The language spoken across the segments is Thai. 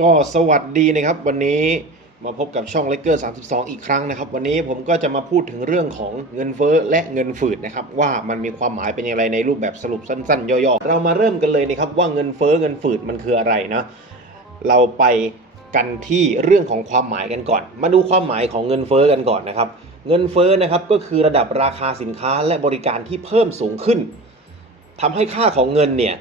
ก็สวัสดีนะครับวันนี้มาพบกับช่องเล g เกอร์32 อีกครั้งนะครับ วันนี้ผมก็จะมาพูดถึงเรื่องของเงินเฟ้อและเงินฝืดนะครับ ว่ามันมีความหมายเป็นอย่างไรในรูปแบบสรุปสั้นๆ ย่อๆ เรามาเริ่มกันเลยนะครับว่าเงินเฟ้อเงินฝืดมันคืออะไรนะเราไปกันที่เรื่องของความหมายกันก่อน มาดูความหมายของเงินเฟ้อกันก่อนนะครับ เงินเฟ้อนะครับก็คือระดับราคาสินค้าและบริการที่เพิ่มสูงขึ้นทำให้ค่าของเงินเนี่ย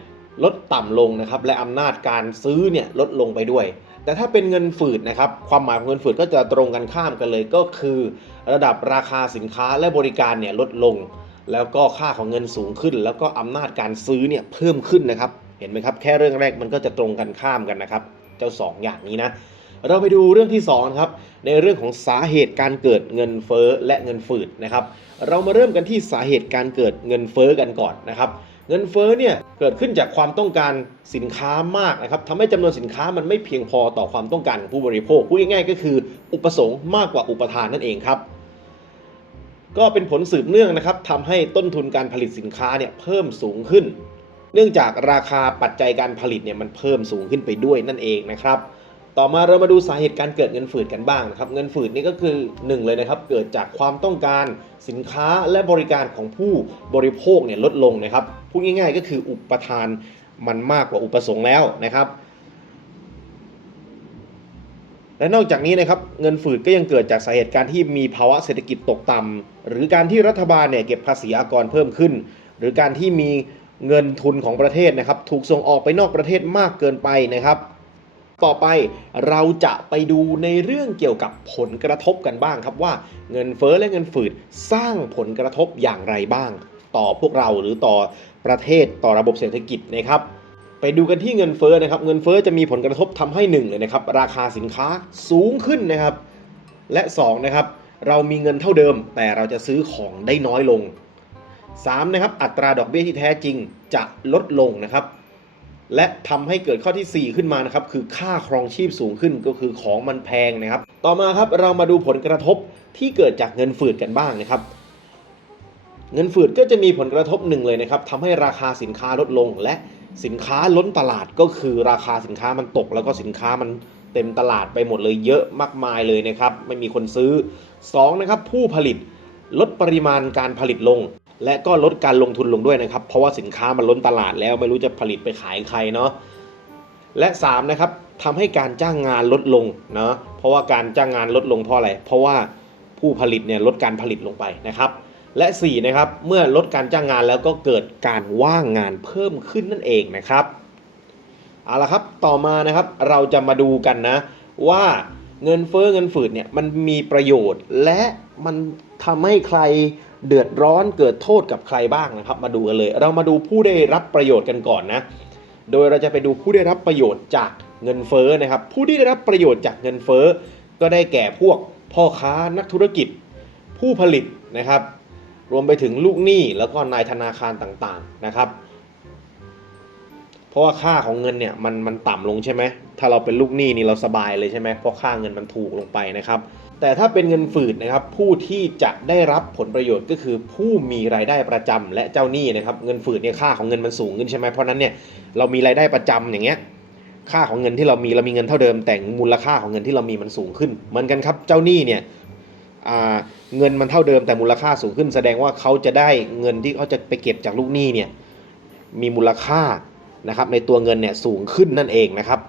ลดต่ำลงนะครับและอำนาจการซื้อเนี่ยลดลงไปด้วย แต่ถ้าเป็นเงินฝืดนะครับความหมายของเงินฝืดก็จะตรงกันข้ามกันเลยก็คือ ระดับราคาสินค้าและบริการเนี่ยลดลง แล้วก็ค่าของเงินสูงขึ้น แล้วก็อำนาจการซื้อเนี่ยเพิ่มขึ้นนะครับ เห็นไหมครับแค่เรื่องแรกมันก็จะตรงกันข้ามกันนะครับเจ้าสองอย่างนี้นะเราไปดูเรื่องที่2ครับในเรื่องของสาเหตุการเกิดเงินเฟ้อและเงินฝืดนะครับ เรามาเริ่มกันที่สาเหตุการเกิดเงินเฟ้อกันก่อนนะครับ เงินเฟ้อเนี่ยเกิดขึ้นจากความต้องการสินค้ามากนะครับทำให้จำนวนสินค้ามันไม่เพียงพอต่อความต้องการของผู้บริโภคพูดง่ายๆก็คือ อุปสงค์มากกว่าอุปทานนั่นเองครับ ก็เป็นผลสืบเนื่องนะครับทำให้ต้นทุนการผลิตสินค้าเนี่ยเพิ่มสูงขึ้น เนื่องจากราคาปัจจัยการผลิตเนี่ยมันเพิ่มสูงขึ้นไปด้วยนั่นเองนะครับ ต่อมาเรามาดูสาเหตุการเกิดเงินฝืดกันบ้างนะครับ เงินฝืดนี่ก็คือหนึ่งเลยนะครับ เกิดจากความต้องการสินค้าและบริการของผู้บริโภคเนี่ยลดลงนะครับ พูดง่ายๆ ก็คืออุปทานมันมากกว่าอุปสงค์แล้วนะครับ และนอกจากนี้นะครับ เงินฝืดก็ยังเกิดจากสาเหตุการที่มีภาวะเศรษฐกิจตกต่ำหรือการที่รัฐบาลเนี่ยเก็บภาษีอากรเพิ่มขึ้น หรือการที่มีเงินทุนของประเทศนะครับ ถูกส่งออกไปนอกประเทศมากเกินไปนะครับ ต่อไปเราจะไปดูในเรื่องเกี่ยวกับผลกระทบกันบ้างครับว่าเงินเฟ้อและเงินฝืดสร้างผลกระทบอย่างไรบ้าง ต่อพวกเราหรือต่อประเทศต่อระบบเศรษฐกิจนะครับไปดูกันที่เงินเฟ้อนะครับ เงินเฟ้อจะมีผลกระทบทำให้หนึ่งเลยนะครับ ราคาสินค้าสูงขึ้นนะครับ และสองนะครับ เรามีเงินเท่าเดิม แต่เราจะซื้อของได้น้อยลงสามนะครับ อัตราดอกเบี้ยที่แท้จริงจะลดลงนะครับ และทำให้เกิดข้อที่ 4 ขึ้นมานะครับคือค่าครองชีพสูงขึ้นก็คือของมันแพงนะครับ ต่อมาครับเรามาดูผลกระทบที่เกิดจากเงินฝืดกันบ้างนะครับ เงินฝืดก็จะมีผลกระทบหนึ่งเลยนะครับทำให้ราคาสินค้าลดลง และสินค้าล้นตลาดก็คือราคาสินค้ามันตก แล้วก็สินค้ามันเต็มตลาดไปหมดเลยเยอะมากมายเลยนะครับ ไม่มีคนซื้อ2นะครับผู้ผลิตลดปริมาณการผลิตลง และก็ลดการลงทุนลงด้วยนะครับ เพราะว่าสินค้ามันล้นตลาดแล้วไม่รู้จะผลิตไปขายใครเนาะและ3นะครับทำให้การจ้างงานลดลงเนาะเพราะว่าการจ้างงานลดลงเพราะอะไรเพราะว่าผู้ผลิตเนี่ยลดการผลิตลงไปนะครับ และ4นะครับเมื่อลดการจ้างงานแล้วก็เกิดการว่างงานเพิ่มขึ้นนั่นเองนะครับเอาละครับต่อมานะครับเราจะมาดูกันนะว่าเงินเฟ้อเงินฝืดเนี่ยมันมีประโยชน์ และมันทำให้ใคร เดือดร้อนเกิดโทษกับใครบ้างนะครับ มาดูกันเลย เรามาดูผู้ได้รับประโยชน์กันก่อนนะ โดยเราจะไปดูผู้ได้รับประโยชน์จากเงินเฟ้อนะครับ ผู้ที่ได้รับประโยชน์จากเงินเฟ้อ ก็ได้แก่พวกพ่อค้านักธุรกิจ ผู้ผลิตนะครับ รวมไปถึงลูกหนี้แล้วก็นายธนาคารต่างๆนะครับ เพราะว่าค่าของเงินเนี่ยมันมันต่ำลงใช่ไหมถ้าเราเป็นลูกหนี้นี่เราสบายเลยใช่ไหมเพราะค่าเงินมันถูกลงไปนะครับ แต่ถ้าเป็นเงินฝืดนะครับผู้ที่จะได้รับผลประโยชน์ก็คือผู้มีรายได้ประจำและเจ้าหนี้นะครับเงินฝืดเนี่ยค่าของเงินมันสูงขึ้นใช่ไหมเพราะนั้นเนี่ยเรามีรายได้ประจำอย่างเงี้ยค่าของเงินที่เรามีเรามีเงินเท่าเดิม แต่มูลค่าของเงินที่เรามีมันสูงขึ้น เหมือนกันครับเจ้าหนี้เนี่ยเงินมันเท่าเดิมแต่มูลค่าสูงขึ้น แสดงว่าเขาจะได้เงินที่เขาจะไปเก็บจากลูกหนี้เนี่ยมีมูลค่านะครับในตัวเงินเนี่ยสูงขึ้นนั่นเองนะครับ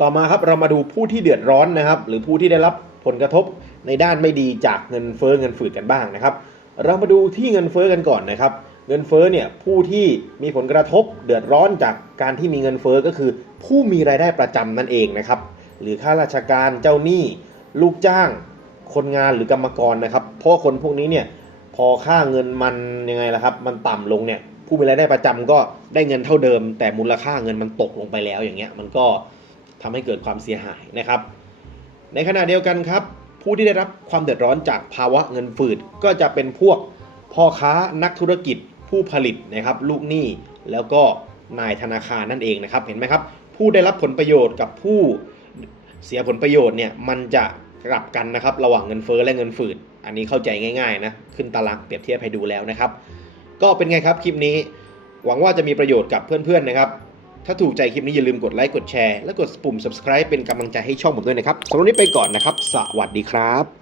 ต่อมาครับเรามาดูผู้ที่เดือดร้อนนะครับ หรือผู้ที่ได้รับผลกระทบในด้านไม่ดีจากเงินเฟ้อเงินฝืดกันบ้างนะครับ เรามาดูที่เงินเฟ้อกันก่อนนะครับ เงินเฟ้อเนี่ยผู้ที่มีผลกระทบเดือดร้อนจากการที่มีเงินเฟ้อก็คือ ผู้มีรายได้ประจำนั่นเองนะครับ หรือข้าราชการเจ้าหนี้ ลูกจ้าง คนงานหรือกรรมกรนะครับ เพราะคนพวกนี้เนี่ยพอค่าเงินมันยังไงล่ะครับ มันต่ำลงเนี่ยผู้มีรายได้ประจำก็ได้เงินเท่าเดิม แต่มูลค่าเงินมันตกลงไปแล้วอย่างเงี้ยมันก็ ทำให้เกิดความเสียหายนะครับ ในขณะเดียวกันครับ ผู้ที่ได้รับความเดือดร้อนจากภาวะเงินฝืดก็จะเป็นพวกพ่อค้านักธุรกิจผู้ผลิตนะครับ ลูกหนี้แล้วก็นายธนาคารนั่นเองนะครับ เห็นไหมครับ ผู้ได้รับผลประโยชน์กับผู้เสียผลประโยชน์เนี่ยมันจะกลับกันนะครับ ระหว่างเงินเฟ้อและเงินฝืด อันนี้เข้าใจง่ายๆนะขึ้นตารางเปรียบเทียบให้ดูแล้วนะครับ ก็เป็นไงครับคลิปนี้ หวังว่าจะมีประโยชน์กับเพื่อนๆนะครับ ถ้าถูกใจคลิปนี้อย่าลืมกดไลค์กดแชร์และกดปุ่ม subscribe เป็นกำลังใจให้ช่องผมด้วยนะครับสำหรับวันนี้ไปก่อนนะครับ สวัสดีครับ